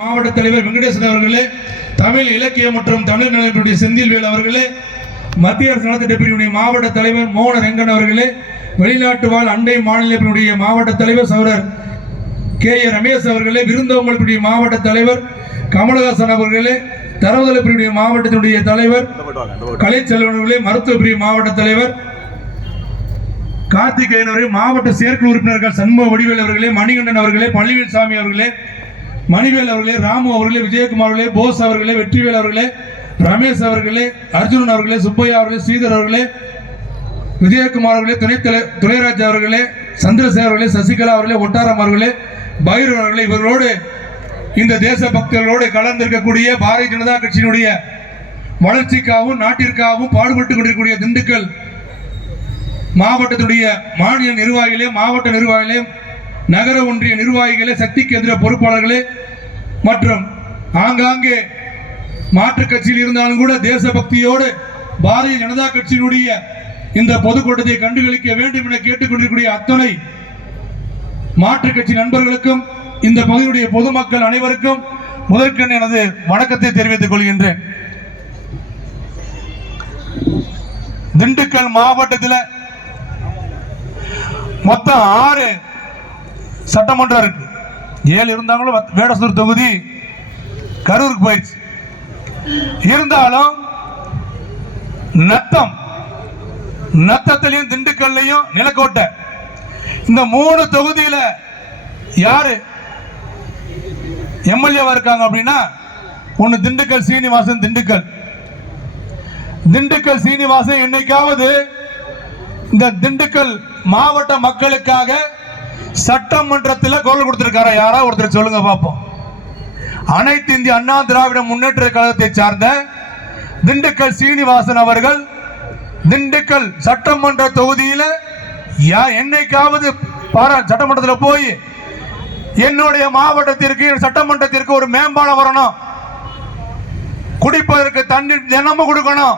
மாவட்ட தலைவர் வெங்கடேசன் அவர்களே தமிழ் இலக்கியம் மற்றும் தமிழ் நலனுடைய செந்தில்வேல் அவர்களே மத்திய அரசு நலத்திட்ட பிரிவினுடைய மாவட்ட தலைவர் மோகன ரெங்கன் அவர்களே வெளிநாட்டு வாழ் அண்டை மாநிலத்தினுடைய மாவட்ட தலைவர் சௌரர் கே. ஏ. ரமேஷ் அவர்களே விருந்தோம்பல் மாவட்ட தலைவர் கமலஹாசன் அவர்களே தரவுதல பிரிவுடைய மாவட்டத்தினுடைய தலைவர் கலைச்செல்வன் அவர்களே மருத்துவ பிரிவு மாவட்ட தலைவர் கார்த்திகேயன் அவர்களே மாவட்ட செயற்குழு உறுப்பினர்கள் சண்முக வடிவேல் அவர்களே மணிகண்டன் அவர்களே பள்ளிவேல் சாமி அவர்களே மணிவேல் அவர்களே ராமு அவர்களே விஜயகுமார் அவர்களே போஸ் அவர்களே வெற்றிவேல் அவர்களே ரமேஷ் அவர்களே அர்ஜுனன் அவர்களே சுப்பையா அவர்களே ஸ்ரீதர் அவர்களே விஜயகுமார் அவர்களே துணைத்தலை துணைராஜ் அவர்களே சந்திரசேகர் அவர்களே சசிகலா அவர்களே ஒட்டாரம் அவர்களே பைரவ் அவர்களே இவர்களோடு இந்த தேச பக்தர்களோடு கலந்திருக்கக்கூடிய பாரதிய ஜனதா கட்சியினுடைய வளர்ச்சிக்காகவும் நாட்டிற்காகவும் பாடுபட்டு கொண்டிருக்கக்கூடிய திண்டுக்கல் மாவட்டத்துடைய மாநில நிர்வாகிகளே மாவட்ட நிர்வாகிகளே நகர ஒன்றிய நிர்வாகிகளே சக்திக்கு எதிர பொறுப்பாளர்களே மற்றும் ஆங்காங்கே மாற்றுக் கட்சியில் இருந்தாலும் கூட தேசபக்தியோடு பாரதிய ஜனதா கட்சியினுடைய இந்த பொதுக்கூட்டத்தை கண்டுகளிக்க வேண்டும் என கேட்டுக்கொண்டிருக்கக்கூடிய அத்தனை மாற்றுக் கட்சி நண்பர்களுக்கும் இந்த பகுதியுடைய பொதுமக்கள் அனைவருக்கும் முதற்கண் எனது வணக்கத்தை தெரிவித்துக் கொள்கின்றேன். திண்டுக்கல் மாவட்டத்தில் மொத்தம் ஆறு சட்டமன்றம் இருக்கு. ஏழு இருந்தாங்களும் வேடசூர் தொகுதி கரூருக்கு போயிடுச்சு. இருந்தாலும் நத்தம் நத்தத்திலையும் திண்டுக்கல்லையும் நிலக்கோட்டை. இந்த மூணு தொகுதியில யாரு? எம்எல்ஏவா இருக்காங்க அப்படின்னா ஒன்று திண்டுக்கல் சீனிவாசன் திண்டுக்கல். திண்டுக்கல் சீனிவாசன் என்னைக்காவது இந்த திண்டுக்கல் மாவட்ட மக்களுக்காக சட்டமன்றத்தில் குரல் கொடுத்திருக்காரா? யாரா? ஒருத்தர் சொல்லுங்க பார்ப்போம் அனைத்து இந்திய அண்ணா திராவிட முன்னேற்ற கழகத்தை சார்ந்த திண்டுக்கல் சீனிவாசன் அவர்கள் திண்டுக்கல் சட்டமன்ற தொகுதியில என்னைக்காவது பாரா சட்டமன்றத்தில் போய் என்னுடைய மாவட்டத்திற்கு சட்டமன்றத்திற்கு ஒரு மேம்பாலம் வரணும். குடிப்பதற்கு தண்ணி தினமும் கொடுக்கணும்.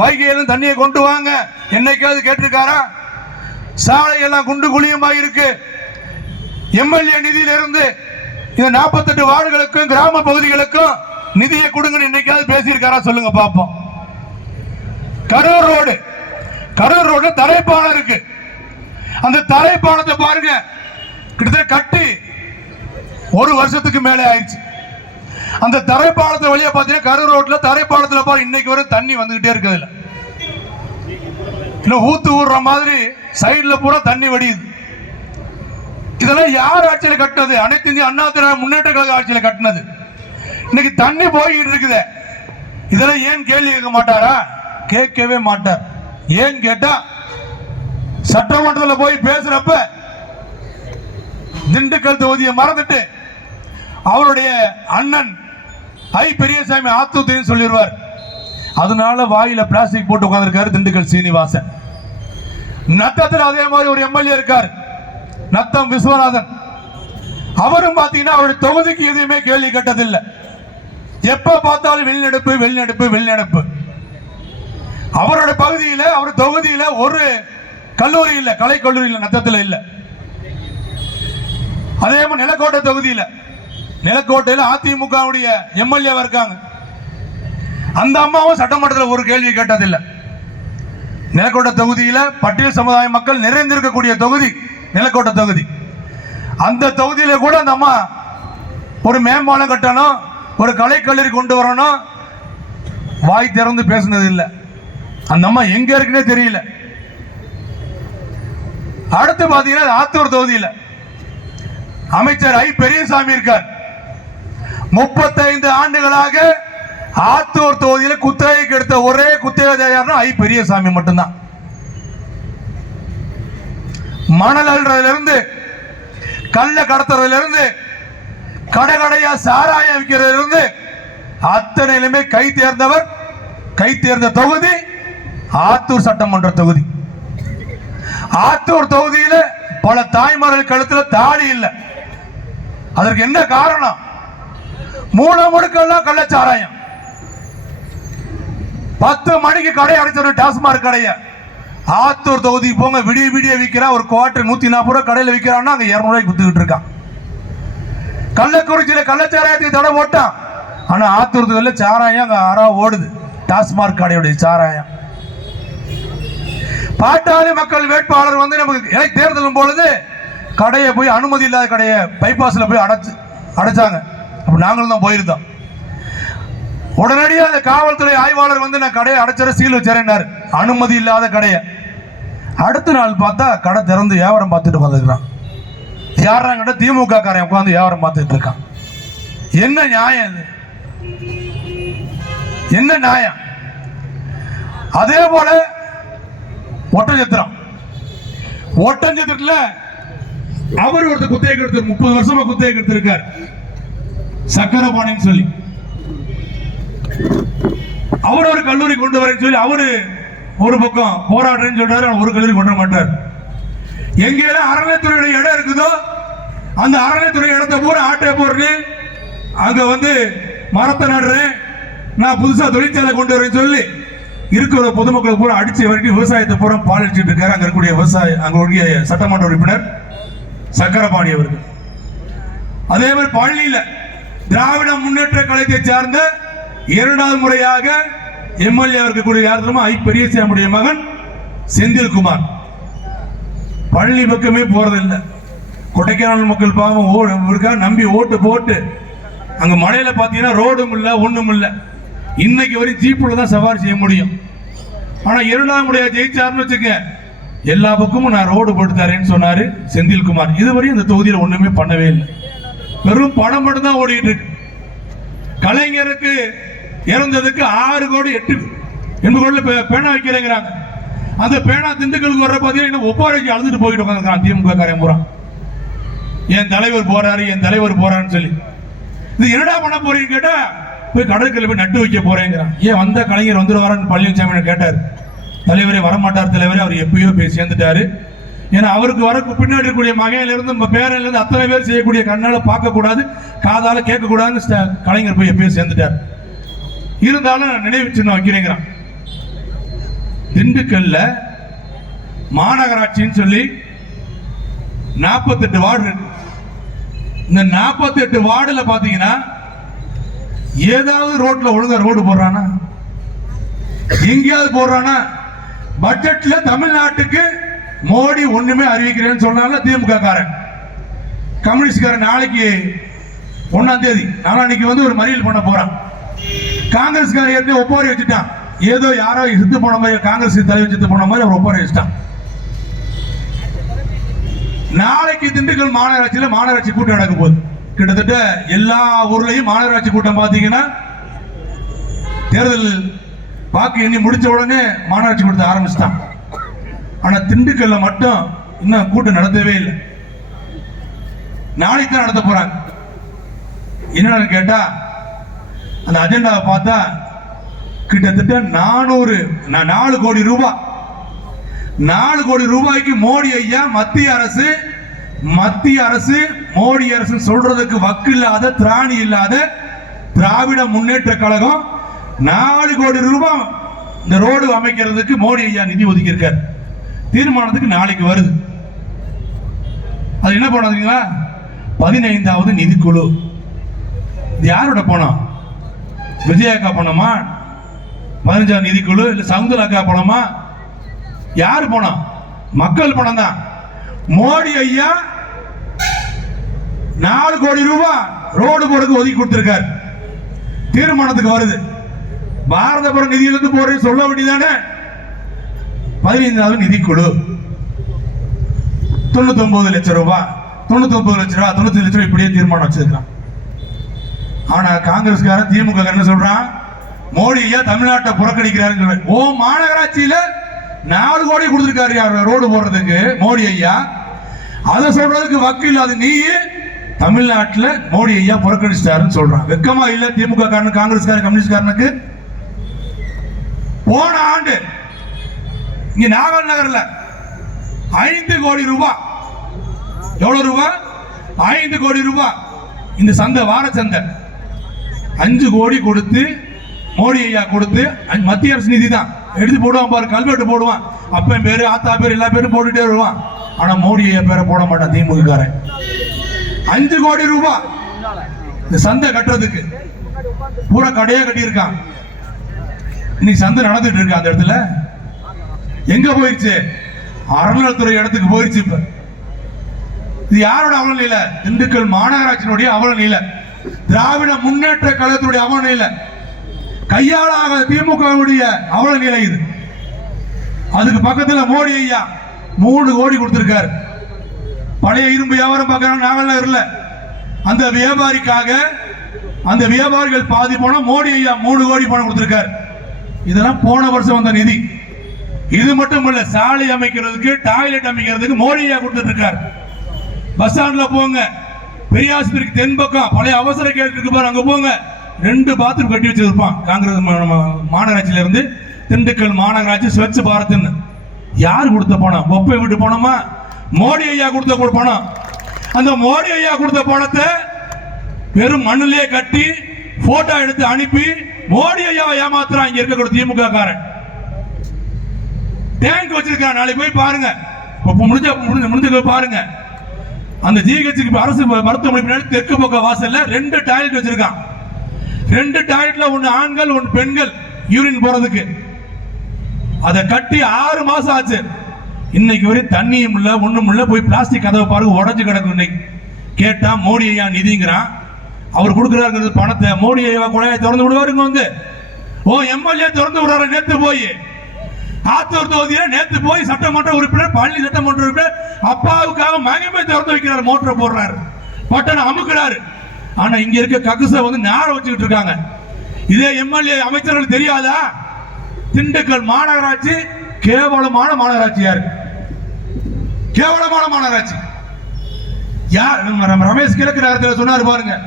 வைகையிலும் தண்ணியை கொண்டு வாங்க. என்னைக்காவது கேட்டிருக்காரா? சாலை எல்லாம் குண்டு குழியுமா இருக்கு. எம்எல்ஏ நிதியிலிருந்து இந்த நாற்பத்தெட்டு வார்டுகளுக்கும் கிராம பகுதிகளுக்கும் நிதியை கொடுங்கன்னு இன்னைக்காவது பேசியிருக்காரா சொல்லுங்க பார்ப்போம். கரூர் ரோடு கரூர் ரோடு தரைப்பாலம் இருக்கு. அந்த தரைப்பாலத்தை பாருங்க. கிட்டத்தட்ட கட்டி ஒரு வருஷத்துக்கு மேலே ஆயிடுச்சு. அந்த தரைப்பாலத்தை வழியா பார்த்தீங்கன்னா கரூர் ரோட்ல தரைப்பாலத்தில் பாரு இன்னைக்கு வரை தண்ணி வந்துகிட்டே இருக்கிறதுல இல்லை ஊத்து ஊடுற மாதிரி சைடில் பூரா தண்ணி வடியுது. இதெல்லாம் யார் ஆட்சியில கட்டினது? அனைத்து இந்திய அண்ணா திராவிட முன்னேற்ற கழக ஆட்சியில கட்டினது. இன்னைக்கு தண்ணி போய்கிட்டு இருக்குது. இதெல்லாம் ஏன் கேள்வி கேட்க மாட்டாரா? கேட்கவே மாட்டார். ஏன் கேட்டா சட்டமன்றத்தில் போய் பேசுறப்ப திண்டுக்கல் தொகுதியை மறந்துட்டு அவருடைய அண்ணன் ஐ. பெரியசாமி ஆத்துத்தின்னு சொல்லிடுவார். அதனால வாயில பிளாஸ்டிக் போட்டு உட்காந்துருக்காரு திண்டுக்கல் சீனிவாசன். நத்தத்தில் அதே மாதிரி ஒரு எம்எல்ஏ இருக்கார். நத்தம் விஸ்வநாதன். அவரும் பார்த்தீங்கன்னா அவருடைய தொகுதிக்கு எதுவுமே கேள்வி கேட்டதில்லை. எப்ப பார்த்தாலும் வெளிநடப்பு வெளிநடப்பு வெளிநடப்பு அவரோட பகுதியில் அவர் தொகுதியில் ஒரு கல்லூரி இல்லை கலை கல்லூரி இல்லை நத்தத்தில் இல்லை. அதே மாதிரி நிலக்கோட்டை தொகுதியில். நிலக்கோட்டையில் அதிமுகவுடைய எம்எல்ஏவா இருக்காங்க. அந்த அம்மாவும் சட்டமன்றத்தில் ஒரு கேள்வி கேட்டதில்லை. நிலக்கோட்டை தொகுதியில் பட்டியல் சமுதாய மக்கள் நிறைந்திருக்கக்கூடிய தொகுதி நிலக்கோட்டை தொகுதி. அந்த தொகுதியில் கூட அந்த அம்மா ஒரு மேம்பாலம் கட்டணும் ஒரு கலைக்கல்லூரி கொண்டு வரணும் வாய் திறந்து பேசுனது இல்லை அந்த அம்மா எங்க இருக்குன்னே தெரியல. அடுத்து பார்த்தீங்கன்னா ஆத்தூர் தொகுதியில் அமைச்சர் ஐ பெரியசாமி இருக்கார். முப்பத்தைந்து ஆண்டுகளாக ஆத்தூர் தொகுதியில் குத்தகைக்கு எடுத்த ஒரே குத்தகைதாரர்னா ஐ பெரியசாமி மட்டும்தான். மணல் அள்ளுறதுல இருந்து கல்ல கடத்துறதுல இருந்து கடை கடையா சாராயம் விற்கிறதுல இருந்து அத்தனையிலுமே கை தேர்ந்தவர் கை தேர்ந்த தொகுதி ஆத்தூர் சட்டமன்ற தொகுதி. ஆத்தூர் தொகுதியில பல தாய்மார்கள் கழுத்துல தாடி இல்லை. அதற்கு என்ன காரணம்? மூணு முடுக்கெல்லாம் கள்ளச்சாராயம். பத்து மணிக்கு கடை அடைச்சிடும் டாஸ்மாக் கடைய. ஆத்தூர் தொகுதி போங்க விடிய விடிய விற்கிறான் ஒரு குவாட்டர் நூத்தி நாற்பது ரூபா கடையில் விற்கிறான்னா அங்கே இரநூறுவாய்க்கு வித்துக்கிட்டு இருக்கான். கள்ளக்குறிச்சியில் கள்ளச்சாராயத்துக்கு தடை போட்டான். ஆத்தூர் துவையில சாராயம் அங்கே ஆறா ஓடுது. டாஸ்மாக் கடையுடைய சாராயம். பாட்டாளி மக்கள் வேட்பாளர் வந்து நமக்கு இலை தேர்தலும் பொழுது கடையை போய் அனுமதி இல்லாத கடையை பைபாஸில் போய் அடைச்சு அடைச்சாங்க. அப்போ நாங்களும் தான் போயிருந்தோம். உடனடியாக அந்த காவல்துறை ஆய்வாளர் வந்து நான் கடையை அடைச்சிட சீல் வச்சிருந்தார் அனுமதி இல்லாத கடையை. அடுத்த நாள் பார்த்தா கடை திறந்து வியாபாரம் பார்த்துட்டு வந்துருக்கான் யாராங்கிட்ட திமுக காரன் உட்காந்து வியாபாரம் பார்த்துட்டு இருக்கான். என்ன நியாயம் இது? என்ன நியாயம்? அதே போல ஒட்டஞ்சத்திரம். ஒட்டஞ்சத்திரத்துல அவர் ஒருத்தர் குத்தகை எடுத்து முப்பது வருஷமா குத்தகை எடுத்திருக்கார். சக்கரபாணின்னு சொல்லி. அவர் ஒரு கல்லூரி கொண்டு வரேன்னு சொல்லி அவரு ஒரு பக்கம் போராடுறேன்னு சொல்றாரு ஒரு கல்லூரி கொண்டு வர மாட்டார். எங்கெல்லாம் அறநிலைத்துறையுடைய இடம் இருக்குதோ அந்த அறநிலைத்துறை இடத்த பூரா ஆட்டை போடுறேன் அங்க வந்து மரத்தை நடுறேன் நான் புதுசா தொழிற்சாலை கொண்டு வரேன்னு சொல்லி இருக்கிற பொதுமக்கள் பூரா அடிச்சு வரைக்கும் விவசாயத்தை பூரா பாலிச்சுட்டு இருக்காரு. அங்க இருக்கக்கூடிய விவசாய அங்களுடைய சட்டமன்ற உறுப்பினர் சக்கரபாணி அவர்கள். அதே மாதிரி பழனியில திராவிட முன்னேற்ற கழகத்தை சார்ந்த இரண்டாவது முறையாக எம்எல்ஏ இருக்கக்கூடிய யார் தெரியுமா ஐ பெரியசாமியுடைய மகன் செந்தில்குமார். பழனி பக்கமே போறதில்லை. கொடைக்கானல் மக்கள் பாவம் ஓ இருக்கா? நம்பி ஓட்டு போட்டு அங்க மழையில பாத்தீங்கன்னா ரோடும் இல்லை ஒண்ணும் இல்லை. இன்னைக்கு வரையும் ஜீப்புல தான் சவாரி செய்ய முடியும். ஆனா இரண்டாம் முறையா ஜெயிச்சாருன்னு வச்சுக்க எல்லா பக்கமும் நான் ரோடு போட்டு தரேன்னு சொன்னாரு செந்தில்குமார். இதுவரையும் இந்த தொகுதியில் ஒண்ணுமே பண்ணவே இல்லை. வெறும் பணம் மட்டும் தான் ஓடிட்டு இருக்கு. கலைஞருக்கு இறந்ததுக்கு ஆறு கோடி எட்டு எண்பது கோடியில் பே- பேனா வைக்கிறேங்கிறாங்க. அந்த பேனா திண்டுக்கலுக்கு வர்ற பார்த்தீங்கன்னா ஒப்பாரி அழுதுட்டு போயிட்டு உட்காந்துருக்கான் திமுக காரியம் பூரா. என் தலைவர் போறாரு என் தலைவர் போறான்னு சொல்லி. இது என்னடா பண்ண போறீங்க கேட்டா போய் கடற்கரை போய் நட்டு வைக்க போறேங்கிறான். ஏன் வந்த கலைஞர் வந்துடுவாரான்னு பழனிசாமி கேட்டார். தலைவரே வரமாட்டார் தலைவரே அவர் எப்பயோ போய் சேர்ந்துட்டாரு. ஏன்னா அவருக்கு வரக்கு பின்னாடி இருக்கக்கூடிய மகையிலிருந்து நம்ம பேரன்ல அத்தனை பேர் செய்யக்கூடிய கண்ணால் பார்க்கக்கூடாது காதால் கேட்கக்கூடாதுன்னு கலைஞர் போய் எப்பயோ சேர்ந்துட்டார். இருந்தாலும் நான் நினைவு சின்னம் வைக்கிறேங்கிறான். திண்டுக்கல்ல மாநகராட்சின்னு சொல்லி நாற்பத்தெட்டு வார்டு இருக்கு. இந்த நாற்பத்தெட்டு வார்டில் பார்த்தீங்கன்னா ஏதாவது ரோட்ல ஒழுங்கா ரோடு போடுறானா? எங்கேயாவது போடுறானா? பட்ஜெட்ல தமிழ்நாட்டுக்கு மோடி ஒண்ணுமே அறிவிக்கிறேன்னு சொன்னால திமுக காரன். கம்யூனிஸ்ட்காரன் நாளைக்கு ஒண்ணாம் தேதி நாளான்னைக்கு வந்து ஒரு மறியல் பண்ண போறான். காங்கிரஸ்காரன் ஏற்கனவே ஒப்பாரி வச்சுட்டான். ஏதோ யாரோ செத்து போன மாதிரி காங்கிரஸ் தலைவர் செத்து போன மாதிரி அவர் ஒப்பாரி வச்சுட்டான். நாளைக்கு திண்டுக்கல் மாநகராட்சியில மாநகராட்சி கூட்டம் நடக்க போகுது. கிட்டத்தட்ட எல்லா ஊர்லயும் மாநகராட்சி கூட்டம் பார்த்தீங்கன்னா தேர்தல் வாக்கு எண்ணி முடிச்ச உடனே மாநகராட்சி கூட்டத்தை ஆரம்பிச்சிட்டான். ஆனா திண்டுக்கல்ல மட்டும் இன்னும் கூட்டம் நடத்தவே இல்லை. நாளைக்கு தான் நடத்த போறாங்க. என்னன்னு கேட்டா அந்த அஜெண்டாவை பார்த்தா கிட்டத்தட்ட நானூறு நாலு கோடி ரூபாய் நாலு கோடி ரூபாய்க்கு மோடி ஐயா மத்திய அரசு மத்திய அரசு மோடி அரசு சொல்றதுக்கு வக்கு இல்லாத திராணி இல்லாத திராவிட முன்னேற்ற கழகம் நாலு கோடி ரூபாய் இந்த ரோடு அமைக்கிறதுக்கு மோடி ஐயா நிதி ஒதுக்கி இருக்கார் தீர்மானத்துக்கு நாளைக்கு வருது. அது என்ன பண்ணுறதுங்களா பதினைந்தாவது நிதிக்குழு. இது யாரோட போனோம்? விஜயாக்கா பணமா பதினஞ்சாம் நிதிக்குழு இல்ல சவுந்தரக்கா பணமா யார் பணம் மக்கள் பணம் தான். மோடி ஐயா நாலு கோடி ரூபாய் ரோடு போடுக்கு ஒதுக்கி கொடுத்திருக்காரு. தீர்மானத்துக்கு வருது. பாரதபுரம் நிதியிலிருந்து போறேன்னு சொல்ல வேண்டியதானே பதினைந்தாவது நிதிக்குழு. தொண்ணூத்தி ஒன்பது லட்சம் ரூபாய் தொண்ணூத்தி ஒன்பது லட்சம் ரூபாய் தொண்ணூத்தி லட்சம் ரூபாய் இப்படியே தீர்மானம் வச்சிருக்கான் ஆனா காங்கிரஸ்காரன் திமுக என்ன சொல்றான்? மோடி ஐயா தமிழ்நாட்டை புறக்கணிக்கிறாருன்னு ஓ மாநகராட்சியில நாலு கோடி கொடுத்துருக்காரு யார்? ரோடு போடுறதுக்கு மோடி ஐயா. அதை சொல்றதுக்கு வக்கு இல்லாத நீ தமிழ்நாட்டில் மோடி ஐயா புறக்கணிச்சிட்டாருன்னு சொல்றான். வெக்கமா இல்ல திமுக காரனு காங்கிரஸ்காரன் கம்யூனிஸ்ட்காரனுக்கு போன ஆண்டு இங்க நாகர் நகர்ல ஐந்து கோடி ரூபாய். எவ்வளவு ரூபாய்? ஐந்து கோடி ரூபாய். இந்த சந்தை வார சந்தை. அஞ்சு கோடி கொடுத்து மோடி ஐயா கொடுத்து மத்திய அரசு நிதி தான் எடுத்து போடுவான் பாரு கல்வெட்டு போடுவான். அப்பன் பேரு ஆத்தா பேர் எல்லா பேரும் போட்டுட்டே வருவான். ஆனா மோடி ஐயா பேரை போட மாட்டான் திமுககாரன். அஞ்சு கோடி ரூபாய் இந்த சந்தை கட்டுறதுக்கு. பூரா கடையே கட்டியிருக்கான். இன்னைக்கு சந்தை நடந்துட்டு இருக்கு அந்த இடத்துல. எங்க போயிருச்சு? அறநிலத்துறை இடத்துக்கு போயிருச்சு இப்ப. இது யாரோட அவல நிலை திண்டுக்கல் மாநகராட்சியினுடைய அவல நிலை திராவிட முன்னேற்ற கழகத்துடைய அவலநிலை கையாளாக திமுகவுடைய அவல நிலை இது. அதுக்கு பக்கத்துல மோடி ஐயா மூணு கோடி கொடுத்திருக்காரு. பழைய இரும்பு வியாபாரம் பார்க்கறாங்க நாகல் இல்லை. அந்த வியாபாரிக்காக அந்த வியாபாரிகள் பாதி போனால் மோடி ஐயா மூணு கோடி பணம் கொடுத்திருக்காரு. இதெல்லாம் போன வருஷம் வந்த நிதி. இது மட்டும் இல்ல சாலை அமைக்கிறதுக்கு டாய்லெட் அமைக்கிறதுக்கு மோடி ஐயா கொடுத்துட்டு இருக்காரு. பஸ் ஸ்டாண்ட்ல போங்க. பெரியாஸ்பத்திரிக்கு தென்பக்கம். பழைய அவசர கேட்டு இருக்கு பாரு அங்க போங்க. ரெண்டு பாத்ரூம் கட்டி வச்சிருப்பான். காங்கிரஸ் மா- மாநகராட்சியில இருந்து திண்டுக்கல் மாநகராட்சி ஸ்வச் பாரத்னு. யார் கொடுத்த பணம்? ஒப்பை விட்டு பணமா? மோடி ஐயா கொடுத்த பணம். அந்த மோடி ஐயா கொடுத்த பணத்தை வெறும் மண்ணிலே கட்டி போட்டோ எடுத்து அனுப்பி மோடி ஐயாவை ஏமாத்துறான். இங்க இருக்கக்கூடிய திமுக காரன். டேங்க் வச்சிருக்கான் நாளைக்கு போய் பாருங்க. இப்ப முடிஞ்ச முடிஞ்ச முடிஞ்ச போய் பாருங்க. அந்த ஜிஹெச்சுக்கு அரசு மருத்துவமனை பின்னாடி தெற்கு பக்க வாசல்ல ரெண்டு டாய்லெட் வச்சிருக்கான். ரெண்டு டாய்லெட்ல ஒன்னு ஆண்கள் ஒன்னு பெண்கள் யூரின் போறதுக்கு. அதை கட்டி ஆறு மாசம் ஆச்சு. இன்னைக்கு வரை தண்ணியும் இல்ல ஒண்ணும் இல்ல போய் பிளாஸ்டிக் கதவை பாருங்க உடஞ்சு கிடக்கும் இன்னைக்கு. கேட்டா மோடி ஐயா நிதிங்கிறான். அவர் கொடுக்குறாரு பணத்தை. மோடி ஐயா குழாயை திறந்து விடுவாருங்க வந்து. ஓ எம்எல்ஏ திறந்து விடுறாரு நேத்து போய். ஆத்தூர் தொகுதியில நேத்து போய் சட்டமன்ற உறுப்பினர் பழனி சட்டமன்ற உறுப்பினர் அப்பாவுக்காக மகிமை திறந்து வைக்கிறார் மோட்டரை போடுறாரு. பட்டனை அமுக்கிறாரு. ஆனா இங்க இருக்க ககுச வந்து நேரம் வச்சுக்கிட்டு இருக்காங்க. இதே எம்எல்ஏ அமைச்சர்கள் தெரியாதா? திண்டுக்கல் மாநகராட்சி கேவலமான மாநகராட்சியா இருக்கு. கேவலமான மாநகராட்சி. யார்? நம்ம ரமேஷ் கிழக்கு நகரத்தில் சொன்னார் பாருங்க.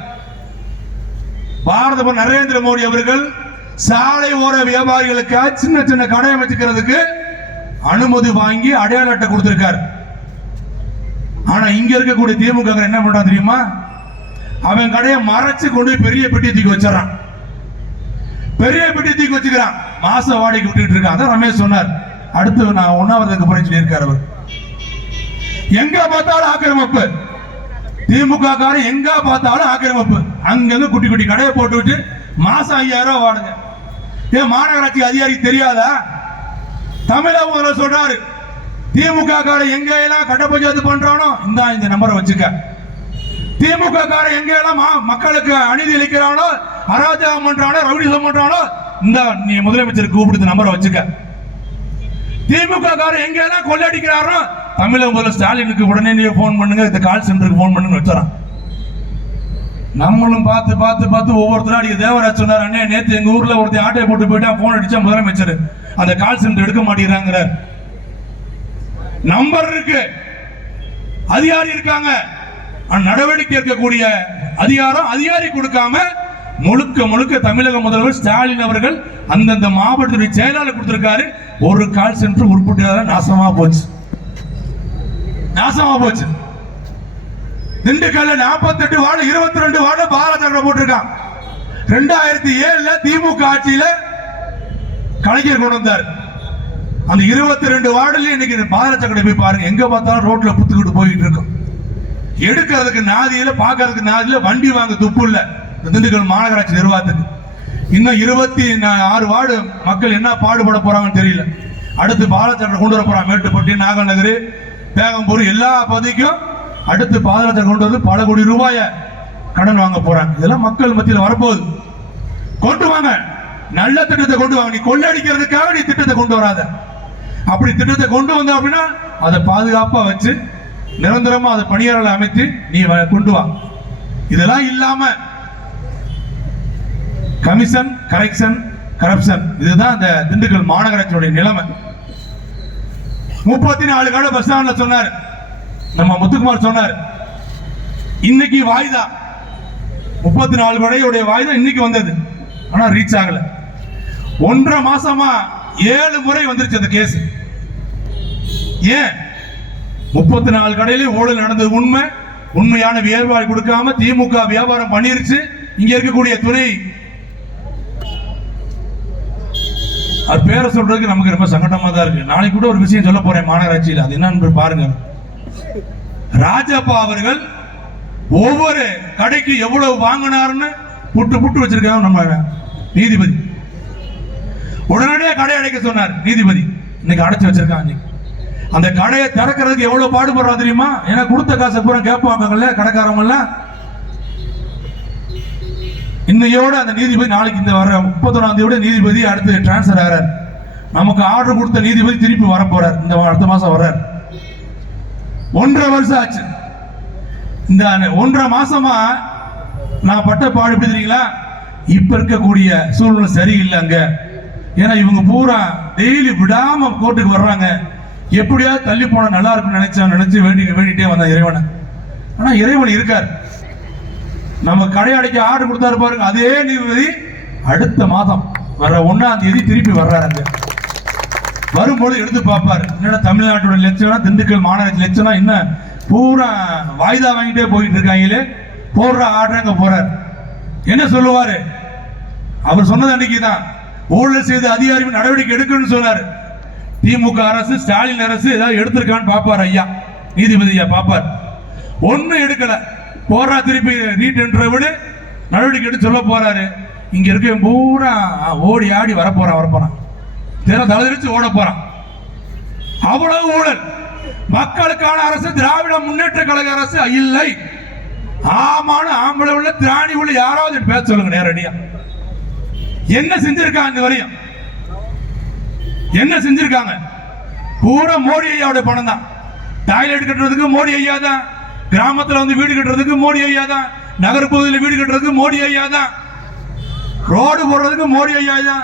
பாரத நரேந்திர மோடி அவர்கள் சாலை ஓர வியாபாரிகளுக்கு சின்ன சின்ன கடை அமைச்சுக்கிறதுக்கு அனுமதி வாங்கி அடையாள அட்டை கொடுத்திருக்காரு. ஆனா இங்க இருக்கக்கூடிய திமுக என்ன பண்றான் தெரியுமா? அவன் கடையை மறைச்சு கொண்டு பெரிய பெட்டியை தூக்கி வச்சிடறான். பெரிய பெட்டியை தூக்கி வச்சுக்கிறான். மாச வாடகைக்கு விட்டுட்டு இருக்கான். அதான் ரமேஷ் சொன்னார். அடுத்து நான் ஒன்னாவதுக்கு போறேன்னு சொல்லியிருக்காரு அவர். எங்க பார்த்தாலும் ஆக்கிரமிப்பு. திமுக காரன் எங்க பார்த்தாலும் ஆக்கிரமிப்பு. அங்கங்க குட்டி குட்டி கடையை போட்டு விட்டு மாசம் ஐயாயிரம் ரூபாய் வாடகை. ஏன் மாநகராட்சி அதிகாரி தெரியாதா? தமிழக முதல்வர் சொல்றாரு. திமுக கார எங்க எல்லாம் கட்ட பஞ்சாயத்து பண்றானோ இந்த இந்த நம்பரை வச்சுக்க. திமுக கார எங்க எல்லாம் மா- மக்களுக்கு அநீதி இழைக்கிறானோ அராஜகம் பண்றானோ ரவுடிசம் பண்றானோ இந்த நீ முதலமைச்சர் கூப்பிடுத்த நம்பரை வச்சுக்க. திமுக கார எங்க எல்லாம் கொள்ளடிக்கிறாரோ தமிழக முதல்வர் ஸ்டாலினுக்கு உடனே நீ போன் பண்ணுங்க இந்த கால் சென்டருக்கு போன் பண்ணுங்க வச்சுறான் நம்மளும் பார்த்து பார்த்து பார்த்து ஒவ்வொருத்தரும் அடிக்க தேவராஜ் சொன்னார். அண்ணே நேற்று எங்க ஊர்ல ஒருத்தர் ஆட்டோ போட்டு போயிட்டா ஃபோன் அடிச்சா முதலமைச்சர். அந்த கால் சென்டர் எடுக்க மாட்டேங்கிறாங்கிறார். நம்பர் இருக்கு. அதிகாரி இருக்காங்க. நடவடிக்கை இருக்கக்கூடிய அதிகாரம் அதிகாரி கொடுக்காம முழுக்க முழுக்க தமிழக முதல்வர் ஸ்டாலின் அவர்கள் அந்தந்த மாவட்டத்துடைய செயலாளர் கொடுத்திருக்காரு. ஒரு கால் சென்டர் உருப்பிட்டு நாசமா போச்சு. நாசமா போச்சு. திண்டுக்கல்ல 48 வார்டு 22 ரெண்டு வார்டு பாரத ஜனதா போட்டிருக்கான். ரெண்டாயிரத்தி ஏழுல திமுக ஆட்சியில கலைஞர் கொண்டு வந்தார். அந்த 22 ரெண்டு வார்டுல இன்னைக்கு பாரத கடை போய் பாருங்க எங்க பார்த்தாலும் ரோட்ல புத்துக்கிட்டு போயிட்டு இருக்கும். எடுக்கிறதுக்கு நாதியில பார்க்கறதுக்கு நாதியில வண்டி வாங்க துப்பு இல்ல. இந்த திண்டுக்கல் மாநகராட்சி நிர்வாகத்துக்கு. இன்னும் இருபத்தி ஆறு வார்டு மக்கள் என்ன பாடுபட போறாங்கன்னு தெரியல. அடுத்து பாலச்சந்திரன் கொண்டு வர போறான் மேட்டுப்பட்டி நாகநகர் பேகம்பூர் எல்லா பகுதிக்கும் அடுத்து பாதயாத்திரை கொண்டு வந்து பல கோடி ரூபாய கடன் வாங்க போறாங்க. இதெல்லாம் மக்கள் மத்தியில் வரப்போகுது. கொண்டு வாங்க. நல்ல திட்டத்தை கொண்டு வாங்க. நீ கொள்ளடிக்கிறதுக்காக நீ திட்டத்தை கொண்டு வராத. அப்படி திட்டத்தை கொண்டு வந்த அப்படின்னா அதை பாதுகாப்பா வச்சு நிரந்தரமா அதை பணியாளர்களை அமைத்து நீ வ- கொண்டு வா. இதெல்லாம் இல்லாம கமிஷன் கரெக்ஷன் கரப்ஷன் இதுதான் இந்த திண்டுக்கல் மாநகராட்சியுடைய நிலைமை. முப்பத்தி நாலு கடை பஸ் ஸ்டாண்ட்ல சொன்னார். நம்ம முத்துக்குமார் சொன்னார். இன்னைக்கு வாய்தா. முப்பத்தி நாலு கடையுடைய வாய்தா இன்னைக்கு வந்தது. ஆனா ரீச் ஆகல. ஒன்றரை மாசமா ஏழு முறை வந்துருச்சு அந்த கேஸ் ஏன்? முப்பத்தி நாலு கடையிலே ஊழல் நடந்தது உண்மை. உண்மையான வியாபாரம் கொடுக்காம திமுக வியாபாரம் பண்ணிருச்சு. இங்க இருக்கக்கூடிய துணை. அது பேரை சொல்றதுக்கு நமக்கு ரொம்ப சங்கடமா தான் இருக்கு. நாளைக்கு கூட ஒரு விஷயம் சொல்ல போறேன் மாநகராட்சியில். அது என்னன்னு பாருங்க. ராஜப்பா அவர்கள் ஒவ்வொரு கடைக்கு எவ்வளவு வாங்கினாருன்னு புட்டு புட்டு வச்சிருக்காங்க நம்ம நீதிபதி. உடனடியாக கடை அடைக்க சொன்னார் நீதிபதி. இன்னைக்கு அடைச்சு வச்சிருக்காங்க அந்த கடையை திறக்கிறதுக்கு எவ்வளவு பாடுபடுறோம் தெரியுமா? ஏன்னா கொடுத்த காசை பூரா கேட்பாங்கல்ல கடைக்காரங்க இன்னையோட அந்த நீதிபதி நாளைக்கு இந்த வர முப்பத்தொன்னாம் தேதியோட நீதிபதி அடுத்து டிரான்ஸ்ஃபர் ஆகிறார். நமக்கு ஆர்டர் கொடுத்த நீதிபதி திருப்பி வர போறார் இந்த அடுத்த மாசம் வர்றார். ஒன்றரை வருஷம் ஆச்சு. இந்த ஒன்றரை மாசமா நான் பட்ட பாடு எப்படி தெரியுங்களா? இப்ப இருக்கக்கூடிய சூழ்நிலை சரியில்லை அங்க. ஏன்னா இவங்க பூரா டெய்லி விடாம கோர்ட்டுக்கு வர்றாங்க. எப்படியாவது தள்ளி போனா நல்லா இருக்கும்னு நினைச்சா நினைச்சு வேண்டி வேண்டிட்டே வந்தேன் இறைவனை. ஆனா இறைவன் இருக்கார். நம்ம கடையடைக்கு ஆர்டர் கொடுத்தாரு பாருங்க அதே நீதிபதி அடுத்த மாதம் வர ஒன்னாம் தேதி திருப்பி வர்றாருங்க வரும்போது எடுத்து பார்ப்பார். என்னடா தமிழ்நாட்டோட லட்சம்னா திண்டுக்கல் மாநகராட்சி லட்சம்னா என்ன? பூரா வாய்தா வாங்கிட்டே போயிட்டு இருக்காங்களே. போடுற ஆர்டர் அங்கே போறார். என்ன சொல்லுவார்? அவர் சொன்னது அன்னைக்கு தான் ஊழல் செய்த அதிகாரி நடவடிக்கை எடுக்கணும்னு சொன்னார். திமுக அரசு ஸ்டாலின் அரசு ஏதாவது எடுத்திருக்கான்னு பார்ப்பார் ஐயா. நீதிபதி ஐயா ஒன்றும் ஒண்ணும் எடுக்கல. போறா திருப்பி நீட் விட. நடவடிக்கை எடுத்து சொல்ல போறாரு. இங்க இருக்க பூரா ஓடி ஆடி வரப்போறான் வரப்போறான். தினம் தலைவிரிச்சு ஓட போறான். அவ்வளவு ஊழல். மக்களுக்கான அரசு திராவிட முன்னேற்ற கழக அரசு இல்லை. ஆமான ஆம்பளை உள்ள திராணி உள்ள யாராவது பேச சொல்லுங்க நேரடியா. என்ன செஞ்சிருக்காங்க இந்த வரையும் என்ன செஞ்சிருக்காங்க? பூரா மோடி ஐயாவோட பணம் தான். டாய்லெட் கட்டுறதுக்கு மோடி ஐயா தான். கிராமத்துல வந்து வீடு கட்டுறதுக்கு மோடி ஐயா தான். நகர்பகுதியில் வீடு கட்டுறதுக்கு மோடி ஐயா தான். ரோடு போடுறதுக்கு மோடி ஐயா தான்.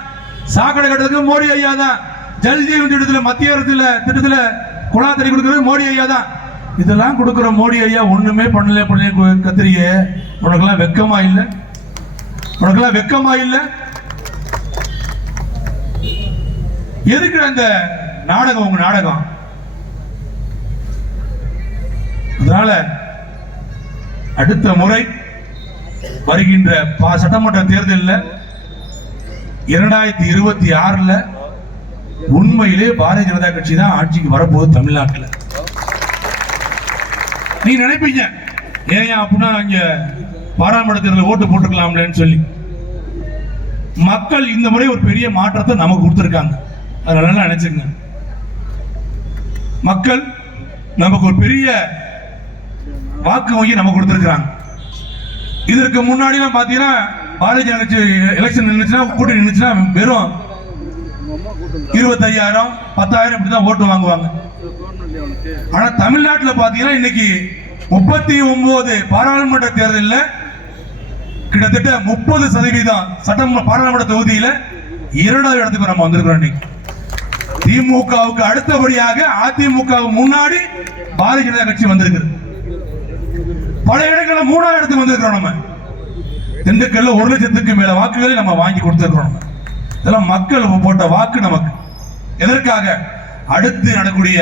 சாக்கடை கட்டுறதுக்கு மோடி ஐயா தான். ஜல் ஜீவன் திட்டத்தில் மத்திய அரசுல திட்டத்தில் குழா தண்ணி கொடுக்கறது மோடி ஐயா தான். இதெல்லாம் கொடுக்குற மோடி ஐயா ஒண்ணுமே பண்ணல பண்ணல கத்திரியே. உனக்கெல்லாம் வெக்கமா இல்லை? உனக்கெல்லாம் வெக்கமா இல்லை? எதுக்கு அந்த நாடகம் உங்க நாடகம்? அதனால அடுத்த முறை வருகின்ற சட்டமன்ற தேர்தலில் இரண்டாயிரத்தி இருபத்தி ஆறுல உண்மையிலே பாரதிய ஜனதா கட்சி தான் ஆட்சிக்கு வரப்போகுது தமிழ்நாட்டில். நீ நினைப்பீங்க ஏன் அப்படின்னா இங்க பாராமடத்தில் ஓட்டு போட்டுக்கலாம்லன்னு சொல்லி. மக்கள் இந்த முறை ஒரு பெரிய மாற்றத்தை நமக்கு கொடுத்துருக்காங்க. அதனால நல்லா நினைச்சுங்க மக்கள் நமக்கு ஒரு பெரிய வாக்கு வங்கி நமக்கு கொடுத்துருக்காங்க இதற்கு முன்னாடிலாம் பார்த்தீங்கன்னா பாரதிய ஜனதா கட்சி எலெக்ஷன் நின்றுச்சுன்னா கூட்டணி நின்றுச்சுன்னா வெறும் இருபத்தையாயிரம் பத்தாயிரம் இப்படிதான் ஓட்டு வாங்குவாங்க. ஆனா தமிழ்நாட்டில் பாத்தீங்கன்னா இன்னைக்கு முப்பத்தி ஒன்பது பாராளுமன்ற தேர்தலில் கிட்டத்தட்ட முப்பது சதவீதம் சட்டமன்ற பாராளுமன்ற தொகுதியில இரண்டாவது இடத்துக்கு நம்ம வந்திருக்கிறோம் இன்னைக்கு. திமுகவுக்கு அடுத்தபடியாக அதிமுகவுக்கு முன்னாடி பாரதிய ஜனதா கட்சி வந்திருக்கு பல இடங்களில் மூணாவது இடத்துக்கு வந்திருக்கிறோம் நம்ம. திண்டுக்கல்ல ஒரு லட்சத்துக்கு மேல வாக்குகளை நம்ம வாங்கி கொடுத்திருக்கிறோம். இதெல்லாம் மக்கள் போட்ட வாக்கு நமக்கு. எதற்காக? அடுத்து நடக்கூடிய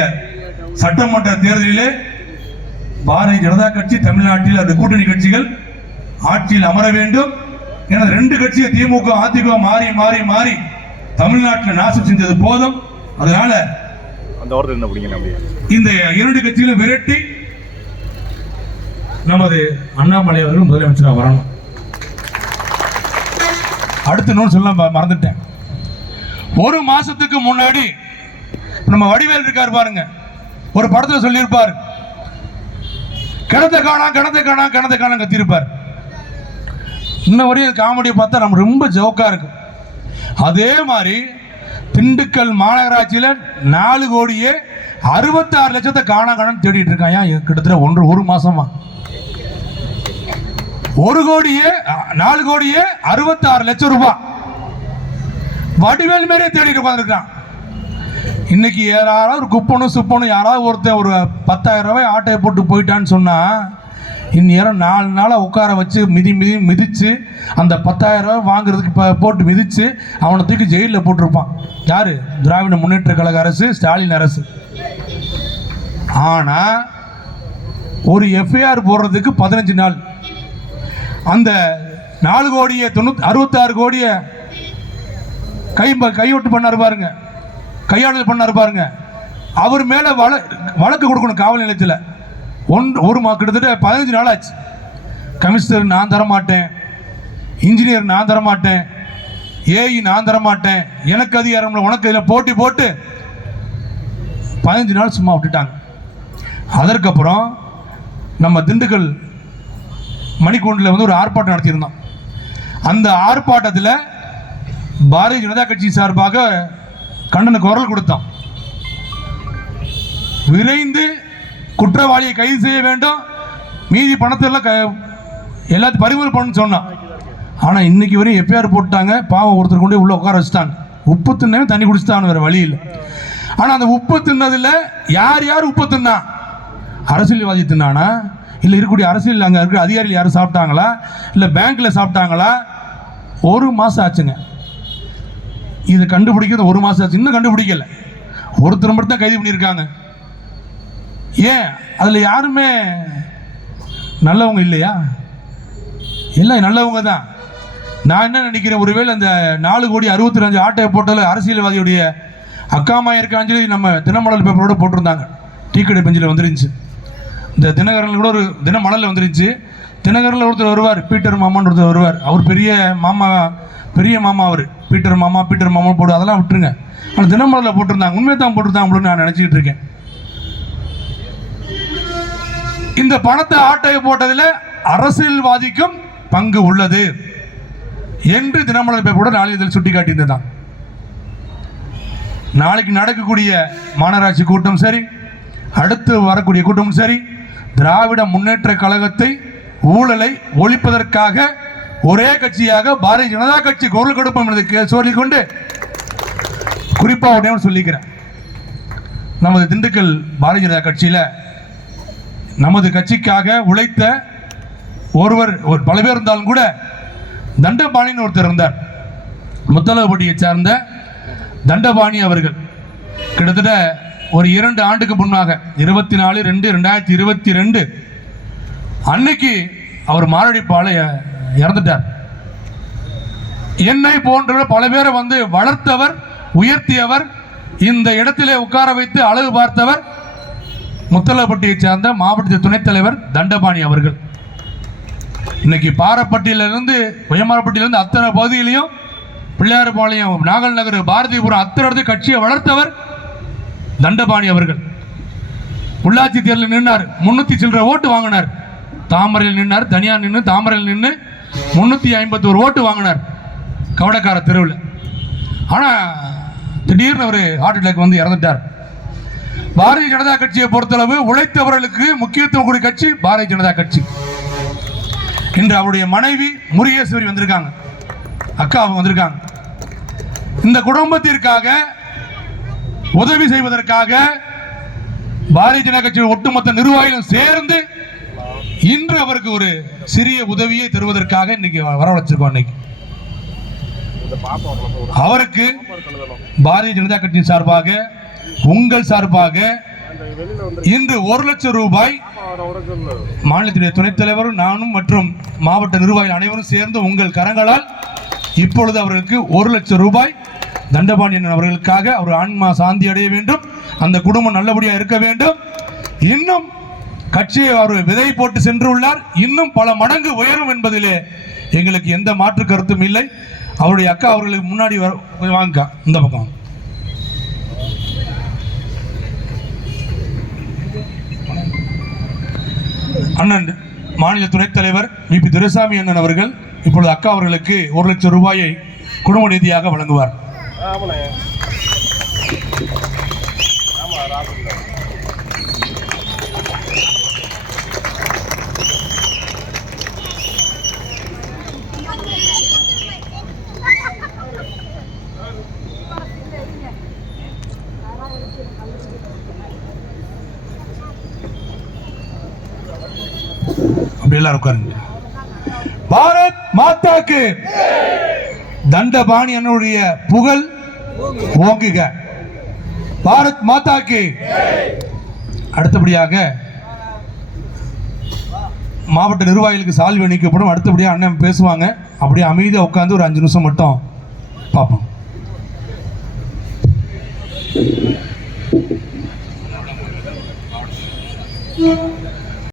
சட்டமன்ற தேர்தலிலே பாரதிய ஜனதா கட்சி தமிழ்நாட்டில் அந்த கூட்டணி கட்சிகள் ஆட்சியில் அமர வேண்டும். என ரெண்டு கட்சியை திமுக அதிமுக மாறி மாறி மாறி தமிழ்நாட்டில் நாசம் செஞ்சது போதும். அதனால இந்த இரண்டு கட்சிகளும் விரட்டி நமது அண்ணாமலை அவர்கள் முதலமைச்சராக வரணும். அடுத்து இன்னொன்று சொல்ல மறந்துட்டேன். ஒரு மாசத்துக்கு முன்னாடி நம்ம வடிவேல் இருக்கார் பாருங்க. ஒரு படத்தில் சொல்லியிருப்பார். கிணத்த காணா கிணத்த காணா கிணத்த காணா கத்திருப்பார் இன்ன வரையும் காமெடியை பார்த்தா நம்ம ரொம்ப ஜோக்காக இருக்கும் அதே மாதிரி திண்டுக்கல் மாநகராட்சியில் நாலு கோடியே அறுபத்தாறு லட்சத்தை காணா காணான்னு தேடிட்டு இருக்கான். ஏன்? கிட்டத்தட்ட ஒன்று ஒரு மாசமா. ஒரு கோடியே நாலு கோடியே அறுபத்தாறு லட்சம் ரூபாய் வடிவேல் மாரியே தேடிட்டு உட்காந்துருக்கான் இன்னைக்கு யாராவது ஒரு குப்பனும் சுப்பனும் யாராவது ஒருத்தன் ஒரு பத்தாயிரம் ரூபாய் ஆட்டையை போட்டு போயிட்டான்னு சொன்னால் இந்நேரம் நாலு நாளாக உட்கார வச்சு மிதி மிதி மிதித்து அந்த பத்தாயிரம் ரூபாய் வாங்குறதுக்கு இப்போ போட்டு மிதித்து அவனை தூக்கி ஜெயிலில் போட்டிருப்பான். யார்? திராவிட முன்னேற்ற கழக அரசு ஸ்டாலின் அரசு. ஆனால் ஒரு எஃப்ஐஆர் போடுறதுக்கு பதினஞ்சு நாள். அந்த நாலு கோடியை தொண்ணூத்தி அறுபத்தாறு கோடியை கை கையொட்டு பண்ணாரு பாருங்க. கையாடல் பண்ணாரு பாருங்க. அவர் மேலே வழ வழக்கு கொடுக்கணும் காவல் நிலையத்தில். ஒன் ஒரு மா கிட்டத்தட்ட பதினஞ்சு நாள் ஆச்சு. கமிஷனர் நான் தரமாட்டேன் இன்ஜினியர் நான் தரமாட்டேன் ஏஇ நான் தரமாட்டேன் எனக்கு அதிகாரம் இல்லை, உனக்கு இதில் போட்டி போட்டு பதினஞ்சு நாள் சும்மா விட்டுட்டாங்க. அதற்கப்புறம் நம்ம திண்டுக்கல் மணிக்கூண்டில் வந்து ஒரு ஆர்ப்பாட்டம் நடத்தியிருந்தோம். அந்த ஆர்ப்பாட்டத்தில் பாரதிய ஜனதா கட்சி சார்பாக கண்டன குரல் கொடுத்தோம். விரைந்து குற்றவாளியை கைது செய்ய வேண்டும். மீதி பணத்தை எல்லாம் க எல்லாத்தையும் பறிமுதல் பண்ணணும்னு சொன்னான் ஆனால் இன்னைக்கு வரையும் எஃப்ஐஆர் போட்டாங்க. பாவம் ஒருத்தர் கொண்டு உள்ளே உட்கார வச்சுட்டாங்க. உப்பு தின்னவே தண்ணி குடிச்சுட்டான் வேறு வழி இல்லை ஆனால் அந்த உப்பு தின்னதில் யார் யார் உப்பு தின்னா? அரசியல்வாதி தின்னானா? இல்லை இருக்கக்கூடிய அரசியல் அங்கே இருக்கிற அதிகாரிகள் யாரும் சாப்பிட்டாங்களா? இல்லை பேங்க்கில் சாப்பிட்டாங்களா? ஒரு மாதம் ஆச்சுங்க. இதை கண்டுபிடிக்கிறது ஒரு மாதம் ஆச்சு. இன்னும் கண்டுபிடிக்கல. ஒருத்தர் மட்டும் தான் கைது பண்ணியிருக்காங்க. ஏன்? அதில் யாருமே நல்லவங்க இல்லையா? இல்லை நல்லவங்க தான். நான் என்ன நினைக்கிறேன்? ஒருவேளை அந்த நாலு கோடி அறுபத்தி ரெண்டு ஆட்டையை போட்டதில் அரசியல்வாதியுடைய அக்காமா இருக்கான்னு சொல்லி நம்ம தினமலர் பேப்பரோடு போட்டிருந்தாங்க. டீ கடை பெஞ்சில் வந்துருந்துச்சு. இந்த தினகரன் கூட ஒரு தினமலரில் வந்துருச்சு. தினகரனில் ஒருத்தர் வருவார் பீட்டர் மாமான்னு ஒருத்தர் வருவார். அவர் பெரிய மாமா பெரிய மாமா அவர். பீட்டர் மாமா பீட்டர் மாமா போடு அதெல்லாம் விட்டுருங்க. ஆனால் தினமலரில் போட்டிருந்தாங்க. உண்மையை தான் போட்டிருந்தாங்க அப்படின்னு நான் நினச்சிக்கிட்டு இருக்கேன். இந்த பணத்தை ஆட்டையை போட்டதில் அரசியல்வாதிக்கும் பங்கு உள்ளது என்று தினமலர் பேப்பரோட நாளிதழ் சுட்டி காட்டியிருந்தான் நாளைக்கு நடக்கக்கூடிய மாநகராட்சி கூட்டம் சரி அடுத்து வரக்கூடிய கூட்டமும் சரி திராவிட முன்னேற்ற கழகத்தை ஊழலை ஒழிப்பதற்காக ஒரே கட்சியாக பாரதிய ஜனதா கட்சி குரல் கொடுப்போம் என்று சொல்லிக்கொண்டு குறிப்பாக உடனே சொல்லிக்கிறேன். நமது திண்டுக்கல் பாரதிய ஜனதா கட்சியில் நமது கட்சிக்காக உழைத்த ஒருவர் ஒரு பல பேர் இருந்தாலும் கூட தண்டபாணின்னு ஒருத்தர் இருந்தார். முத்தலகுப்பட்டியை சார்ந்த தண்டபாணி அவர்கள். கிட்டத்தட்ட ஒரு இரண்டு ஆண்டுக்கு முன்னாக இருபத்தி நாலு ரெண்டு ரெண்டாயிரத்தி இருபத்தி ரெண்டு அன்னைக்கு அவர் மாரடைப்பால இறந்துட்டார். என்னை போன்ற பல பேரை வந்து வளர்த்தவர் உயர்த்தியவர் இந்த இடத்திலே உட்கார வைத்து அழகு பார்த்தவர் முத்தலப்பட்டியை சார்ந்த மாவட்ட துணைத் தலைவர் தண்டபாணி அவர்கள். இன்னைக்கு பாரப்பட்டியிலிருந்து உயமரப்பட்டியிலிருந்து அத்தனை பகுதியிலையும் பிள்ளையார்பாளையம் நாகல் நகர் பாரதிபுரம் அத்தனை இடத்து கட்சியை வளர்த்தவர் தண்டபாணி அவர்கள். உள்ளாட்சி தேர்தலில் நின்றார் முன்னூத்தி சில்லற ஓட்டு வாங்கினார். தாமரையில் நின்றார் தனியார் நின்று தாமரையில் நின்று முன்னூத்தி ஐம்பத்தோரு ஓட்டு வாங்கினார். கவடக்கார தெருவில். ஆனால் திடீர்னு அவர் ஹார்ட் அட்டாக் வந்து இறந்துட்டார். பாரதிய ஜனதா கட்சியை பொறுத்தளவு உழைத்தவர்களுக்கு முக்கியத்துவம் கூடிய கட்சி பாரதிய ஜனதா கட்சி. இன்று அவருடைய மனைவி முருகேஸ்வரி வந்திருக்காங்க. அக்கா அவங்க வந்திருக்காங்க. இந்த குடும்பத்திற்காக உதவி செய்வதற்காக பாரதிய ஜனதா கட்சியின் ஒட்டுமொத்த நிர்வாகிகளும் சேர்ந்து இன்று அவருக்கு ஒரு சிறிய உதவியை தருவதற்காக இன்னைக்கு வரவழைச்சிருக்கோம் இன்னைக்கு. அவருக்கு பாரதிய ஜனதா கட்சியின் சார்பாக உங்கள் சார்பாக இன்று ஒரு லட்சம் ரூபாய் மாநிலத்தினுடைய துணைத் தலைவரும் நானும் மற்றும் மாவட்ட நிர்வாகிகள் அனைவரும் சேர்ந்து உங்கள் கரங்களால் இப்பொழுது அவர்களுக்கு ஒரு லட்சம் ரூபாய் தண்டபாணியன் அவர்களுக்காக அவர் ஆன்மா சாந்தி அடைய வேண்டும். அந்த குடும்பம் நல்லபடியாக இருக்க வேண்டும். இன்னும் கட்சியை அவர் விதை போட்டு சென்றுள்ளார் இன்னும் பல மடங்கு உயரும் என்பதிலே எங்களுக்கு எந்த மாற்று கருத்தும் இல்லை. அவருடைய அக்கா அவர்களுக்கு முன்னாடி வர வாங்கக்கா இந்த பக்கம் அண்ணன் மாநில துணைத் தலைவர் விபி துரைசாமி அண்ணன் அவர்கள் இப்பொழுது அக்கா அவர்களுக்கு ஒரு லட்சம் ரூபாயை குடும்ப நிதியாக வழங்குவார். அப்படி எல்லாரும் உட்காருங்க. பாரத் மாதாக்கு. தண்டபாணி புகழ் ஓங்குக. பாரத் மாதாக்கு அடுத்தபடியாக மாவட்ட நிர்வாகிகளுக்கு சால்வி அணிக்கப்படும் அடுத்தபடியாக அண்ணன் பேசுவாங்க. அப்படியே அமைதியாக உட்காந்து ஒரு அஞ்சு நிமிஷம் மட்டும் பார்ப்போம்.